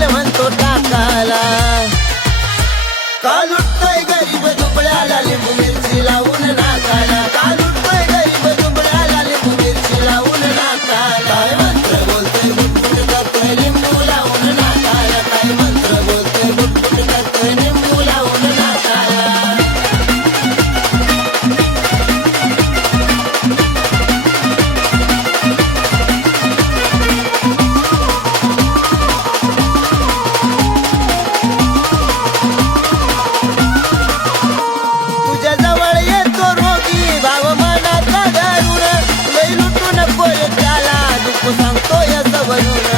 तेल म्हणतो टाकाला. काल उठतोय गरीब दुबळ्याला लिंबू मिरची लावून नाकाला. काल उठतोय गरीब दुबळ्याला लिंबू मिरची लावून नाकाला. काय मंत्र बोलतोय बुटबुट करतोय लिंबू लावून नाकाला. काय मंत्र बोलतोय बुटबुट करतोय लिंबू लावून नाकाला. तुझ्या जवळ येतो रोगी भाव मनाचा धरून. लई लुटू नको रे त्याला दुःख सांगतोय सवरून.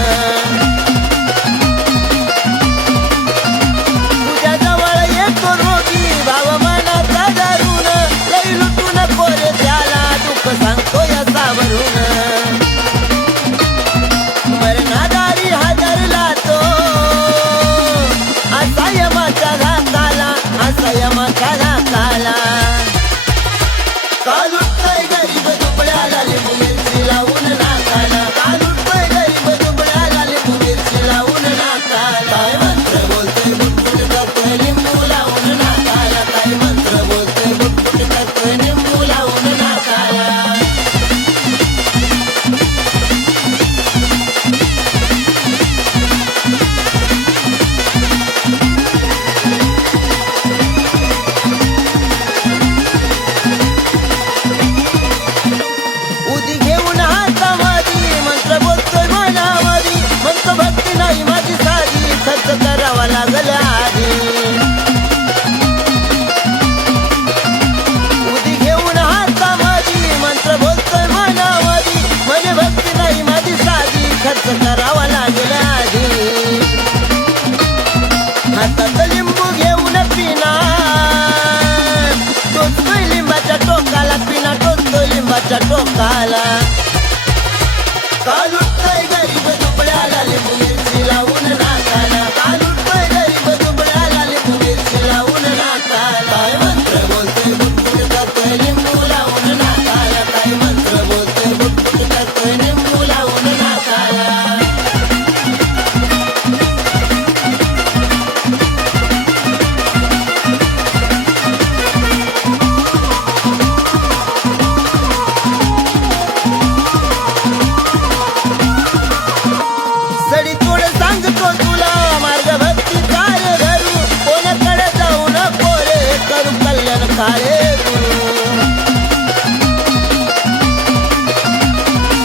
तुझ्या जवळ येतो रोगी भाव मनाचा धरून. लई लुटू नको रे त्याला दुःख सांगतोय सावरून. मरणादारी हजरला तो असा यमाचा घाताला. असा यमाचा घाताला. काल उठतोय गरीब दुबळ्याला लिंबू मिरची लावून नाकाला. काल उठतोय गरीब दुबळ्याला लिंबू मिरची लावून नाकाला. काय मंत्र बोलतोय बुटबुट करतोय लिंबू लावून नाकाला. काय मंत्र बोलतोय बुटबुट करतोय लिंबू लावून नाकाला. उदी घेऊन हातामध्ये मंत्र बोलतोय मनामध्ये. म्हणतो भक्ती नाही माझी साधी खर्च करावा लागल आधी. उदी घेऊन हातामध्ये मंत्र बोलतोय मनामध्ये. म्हणे भक्ती नाही माझी साधी खर्च करावा लागेल आधी. हातात लिंबू घेऊन पिना टोचतोय लिंबाच्या टोकाला. पिना टोचतोय लिंबाच्या टोकाला. काल उठतोय गरीब दुबळ्याला लिंबू मिरची लावून नाकाला. काल उठतोय गरीब दुबळ्याला लिंबू मिरची लावून नाकाला. काय मंत्र बोलतोय बुटबुट करतोय लिंबू लावून नाकाला. काय मंत्र बोलतोय बुटबुट करतोय लिंबू लावून नाकाला. सडी तोड सांगतो तुला मार्ग भक्तीचा रे धरू. कोणाकडे जाऊ नको रे करू कल्याण काळे गुरु.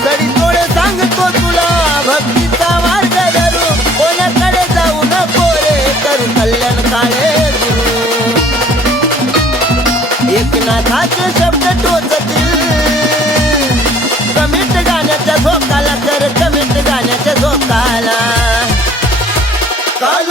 सडी तोड सांगतो तुला भक्तीचा मार्ग धरू. कोणाकडे जाऊ नको रे करू कल्याण काळे गुरु. एकनाथाचे शब्द टोचतील कमीट गाण्याच्या झोकाला. तर कमीट गाण्याच्या झोकाला. काल